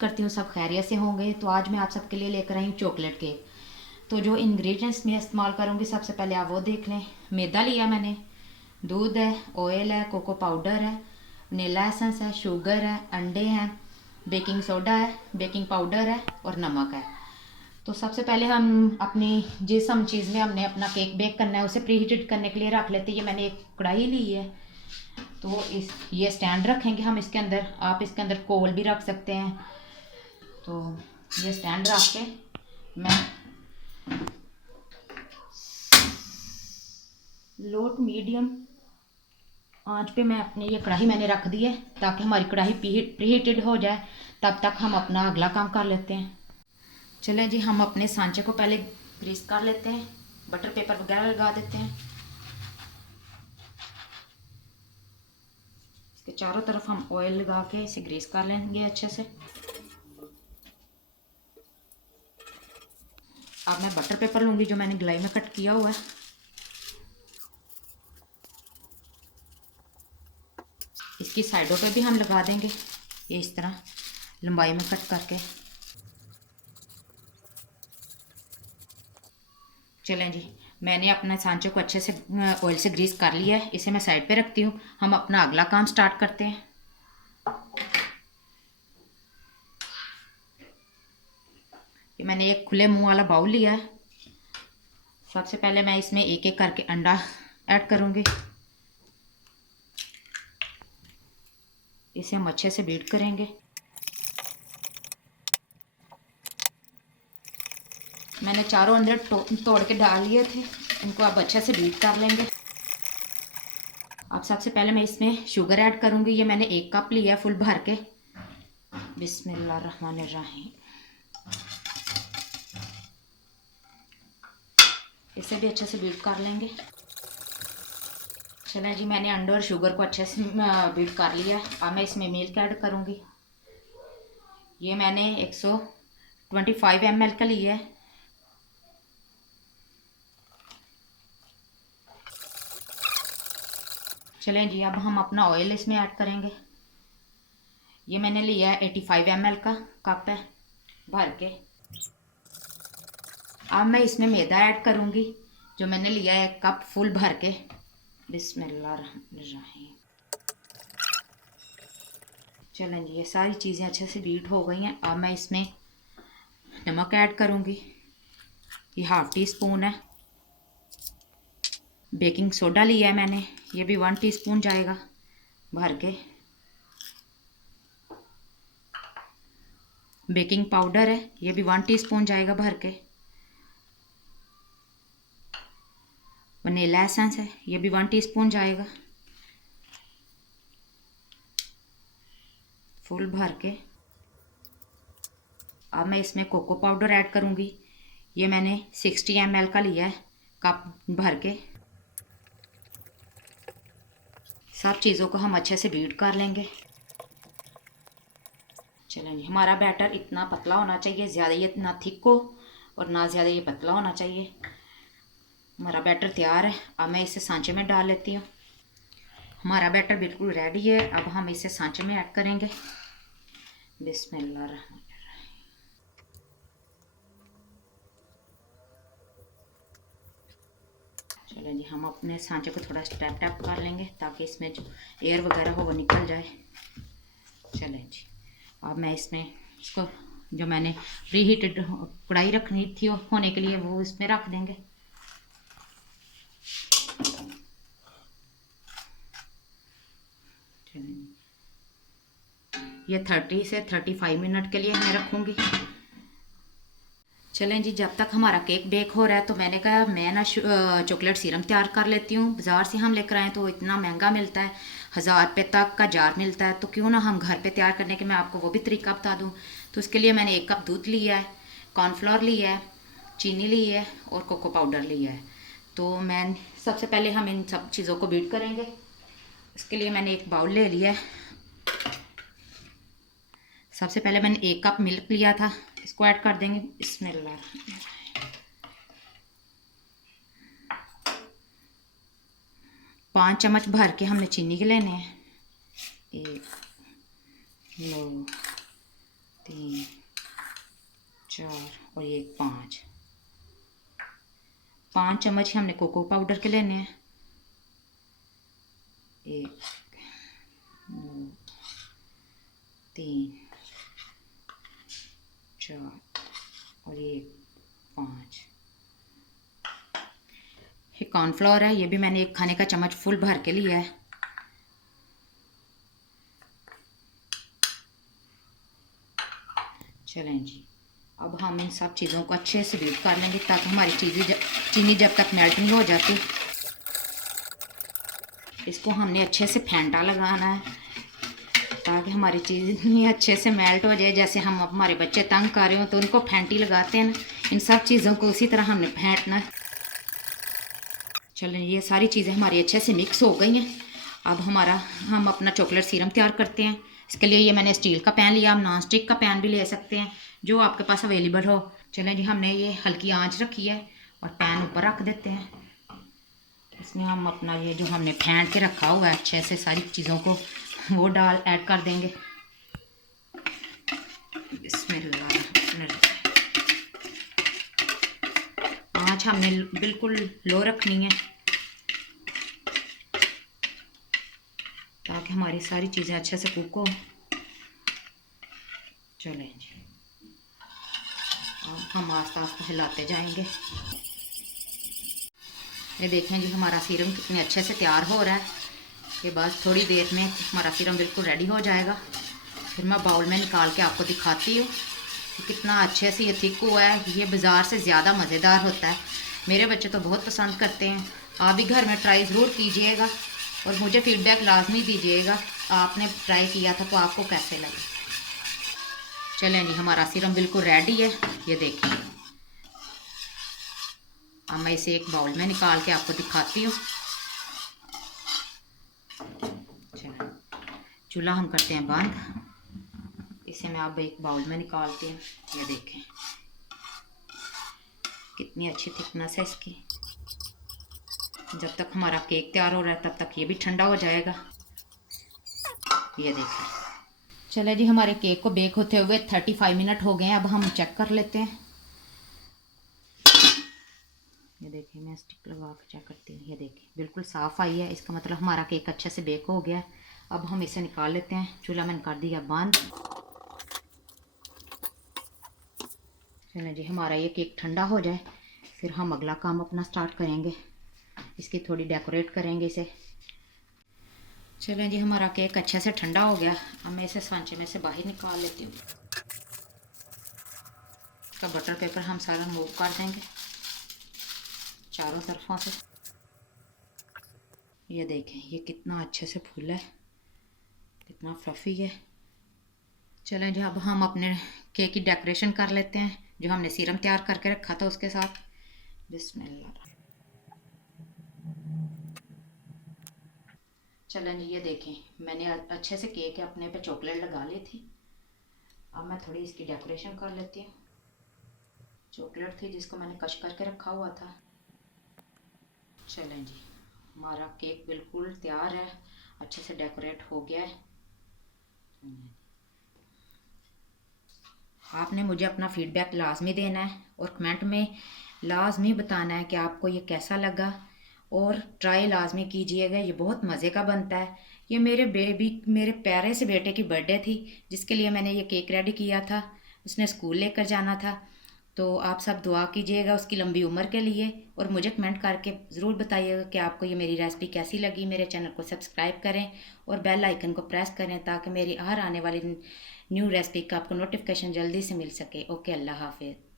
करती हूँ सब खैरियत से होंगे। तो आज मैं आप सबके लिए लेकर आई हूँ चॉकलेट केक। तो जो इंग्रेडिएंट्स मैं इस्तेमाल करूँगी सबसे पहले आप वो देख लें। मैदा लिया मैंने, दूध है, ऑयल है, कोको पाउडर है, वनीला एसेंस है, शुगर है, अंडे हैं, बेकिंग सोडा है, बेकिंग पाउडर है और नमक है। तो सबसे पहले हम अपनी जिस हम चीज़ में हमने अपना केक बेक करना है उसे प्री हीटेड करने के लिए रख लेते हैं। ये मैंने एक कढ़ाई ली है, तो इस ये स्टैंड रखेंगे हम इसके अंदर। आप इसके अंदर कोल भी रख सकते हैं। तो ये स्टैंड रख के मैं लो टू मीडियम आंच पे मैं अपनी ये कढ़ाई मैंने रख दी है ताकि हमारी कढ़ाई प्री हीटेड हो जाए। तब तक हम अपना अगला काम कर लेते हैं। चलें जी, हम अपने सांचे को पहले ग्रीस कर लेते हैं, बटर पेपर वगैरह लगा देते हैं। इसके चारों तरफ हम ऑयल लगा के इसे ग्रीस कर लेंगे अच्छे से। अब मैं बटर पेपर लूँगी जो मैंने गोलाई में कट किया हुआ है। इसकी साइडों पे भी हम लगा देंगे ये इस तरह लंबाई में कट करके। चलें जी, मैंने अपने सांचे को अच्छे से ऑयल से ग्रीस कर लिया है। इसे मैं साइड पे रखती हूँ। हम अपना अगला काम स्टार्ट करते हैं। ये मैंने एक खुले मुंह वाला बाउल लिया है। सबसे पहले मैं इसमें एक एक करके अंडा ऐड करूँगी। इसे हम अच्छे से बीट करेंगे। मैंने चारों अंडे तोड़ के डाल लिए थे, इनको अब अच्छे से बीट कर लेंगे। अब सबसे पहले मैं इसमें शुगर ऐड करूँगी। ये मैंने 1 कप लिया है फुल भर के। बिस्मिल्लाहिर्रहमानिर्रहीम। इसे भी अच्छे से बीट कर लेंगे। चलें जी, मैंने अंडे और शुगर को अच्छे से बीट कर लिया है। अब मैं इसमें मिल्क ऐड करूँगी। ये मैंने 125 ml का लिया है। चलें जी, अब हम अपना ऑयल इसमें ऐड करेंगे। ये मैंने लिया है 85 ml का कप है भर के। अब मैं इसमें मैदा ऐड करूँगी जो मैंने लिया है 1 कप फुल भर के। बिस्मिल्लाहिर्रहमानिर्रहीम। चलें जी, ये सारी चीज़ें अच्छे से बीट हो गई हैं। अब मैं इसमें नमक ऐड करूँगी। ये ½ टीस्पून है। बेकिंग सोडा लिया है मैंने, ये भी 1 टीस्पून जाएगा भर के। बेकिंग पाउडर है, ये भी 1 टीस्पून जाएगा भर के। वनीला एसेंस है, ये भी 1 टीस्पून जाएगा फुल भर के। अब मैं इसमें कोको पाउडर ऐड करूँगी। ये मैंने 60 ml का लिया है कप भर के। सब चीज़ों को हम अच्छे से बीट कर लेंगे। चलें जी, हमारा बैटर इतना पतला होना चाहिए, ज़्यादा ये ना थिक हो और ना ज़्यादा ये पतला होना चाहिए। हमारा बैटर तैयार है। अब मैं इसे सांचे में डाल लेती हूँ। हमारा बैटर बिल्कुल रेडी है। अब हम इसे सांचे में ऐड करेंगे। बिस्मिल्लाहिर्रहमानिर्रहीम। चलें जी, हम अपने सांचे को थोड़ा टैप टैप कर लेंगे ताकि इसमें जो एयर वगैरह हो वो निकल जाए। चलें जी, अब मैं इसमें इसको जो मैंने प्री हीटेड कढ़ाई रखनी थी होने के लिए वो इसमें रख देंगे। ये 30 से 35 मिनट के लिए मैं रखूँगी। चलें जी, जब तक हमारा केक बेक हो रहा है तो मैंने कहा मैं ना चॉकलेट सिरप तैयार कर लेती हूँ। बाज़ार से हम लेकर आए तो इतना महंगा मिलता है, 1000 रुपये तक का जार मिलता है। तो क्यों ना हम घर पे तैयार करने के मैं आपको वो भी तरीका बता दूँ। तो उसके लिए मैंने 1 कप दूध लिया है, कॉर्नफ्लोर लिया है, चीनी ली है और कोको पाउडर लिया है। तो मैं सबसे पहले हम इन सब चीज़ों को बीट करेंगे। इसके लिए मैंने एक बाउल ले लिया है। सबसे पहले मैंने 1 कप मिल्क लिया था, इसको ऐड कर देंगे। बिस्मिल्लाह। 5 चम्मच भर के हमने चीनी के लेने हैं। 1 2 3 4 और ये 5 चम्मच हमने कोको पाउडर के लेने हैं। 1 2 3 4 और ये 5। ये कॉर्नफ्लोर है, ये भी मैंने 1 खाने का चम्मच फुल भर के लिया है। चलें जी, अब हम इन सब चीज़ों को अच्छे से बीट कर लेंगे ताकि हमारी चीनी जब तक मेल्ट नहीं हो जाती। इसको हमने अच्छे से फेंटा लगाना है ताकि हमारी चीज़ अच्छे से मेल्ट हो जाए। जैसे हम हमारे बच्चे तंग कर रहे हो तो उनको फेंटी लगाते हैं ना, इन सब चीज़ों को उसी तरह हमने फेंटना है। चलें, ये सारी चीज़ें हमारी अच्छे से मिक्स हो गई हैं। अब हम अपना चॉकलेट सीरम तैयार करते हैं। इसके लिए ये मैंने स्टील का पैन लिया, आप नॉन स्टिक का पैन भी ले सकते हैं, जो आपके पास अवेलेबल हो। चलें जी, हमने ये हल्की आंच रखी है और पैन ऊपर रख देते हैं। इसमें हम अपना ये जो हमने फेंट के रखा हुआ है अच्छे से सारी चीज़ों को वो ऐड कर देंगे। आंच हमने बिल्कुल लो रखनी है ताकि हमारी सारी चीज़ें अच्छे से कुक हो। चलें जी, अब हम आस्ता आस्ता हिलाते जाएंगे। ये देखें जी, हमारा सीरम कितने अच्छे से तैयार हो रहा है। ये बस थोड़ी देर में हमारा सीरम बिल्कुल रेडी हो जाएगा। फिर मैं बाउल में निकाल के आपको दिखाती हूँ कि कितना अच्छे से ये थिक हुआ है। ये बाज़ार से ज़्यादा मज़ेदार होता है। मेरे बच्चे तो बहुत पसंद करते हैं। आप भी घर में ट्राई ज़रूर कीजिएगा और मुझे फ़ीडबैक लाजमी दीजिएगा आपने ट्राई किया था तो आपको कैसे लगे। चलें जी, हमारा सीरम बिल्कुल रेडी है। ये देखिए, अब मैं इसे एक बाउल में निकाल के आपको दिखाती हूँ। चलें, चूल्हा हम करते हैं बंद। इसे मैं अब एक बाउल में निकालती हूँ। ये देखें कितनी अच्छी थिकनेस है इसकी। जब तक हमारा केक तैयार हो रहा है तब तक ये भी ठंडा हो जाएगा। ये देखें, चले जी, हमारे केक को बेक होते हुए 35 मिनट हो गए हैं। अब हम चेक कर लेते हैं। ये देखिए, मैं स्टिक लगा के चेक करती हूँ। ये देखिए बिल्कुल साफ़ आई है, इसका मतलब हमारा केक अच्छे से बेक हो गया है। अब हम इसे निकाल लेते हैं। चूल्हा मैंने कर दिया बंद। चलें जी, हमारा ये केक ठंडा हो जाए फिर हम अगला काम अपना स्टार्ट करेंगे। इसकी थोड़ी डेकोरेट करेंगे इसे। चलें जी, हमारा केक अच्छे से ठंडा हो गया। अब मैं इसे सांचे में से बाहर निकाल लेती हूँ। इसका बटर पेपर हम सारा मूव कर देंगे चारों तरफों से। ये देखें, ये कितना अच्छे से फूला है, कितना फ्लफ़ी है। चलें जी, अब हम अपने केक की डेकोरेशन कर लेते हैं जो हमने सीरम तैयार करके रखा था उसके साथ। बिस्मिल्लाह। चलें जी, ये देखें, मैंने अच्छे से केक अपने पे चॉकलेट लगा ली थी। अब मैं थोड़ी इसकी डेकोरेशन कर लेती हूँ। चॉकलेट थी जिसको मैंने कश करके रखा हुआ था। चलें जी, हमारा केक बिल्कुल तैयार है, अच्छे से डेकोरेट हो गया है। आपने मुझे अपना फ़ीडबैक लाजमी देना है और कमेंट में लाजमी बताना है कि आपको ये कैसा लगा, और ट्राई लाजमी कीजिएगा। ये बहुत मज़े का बनता है। ये मेरे प्यारे से बेटे की बर्थडे थी जिसके लिए मैंने ये केक रेडी किया था। उसने स्कूल लेकर जाना था। तो आप सब दुआ कीजिएगा उसकी लंबी उम्र के लिए और मुझे कमेंट करके ज़रूर बताइएगा कि आपको ये मेरी रेसिपी कैसी लगी। मेरे चैनल को सब्सक्राइब करें और बेल आइकन को प्रेस करें ताकि मेरी हर आने वाली न्यू रेसिपी का आपको नोटिफिकेशन जल्दी से मिल सके। ओके, अल्लाह हाफिज़।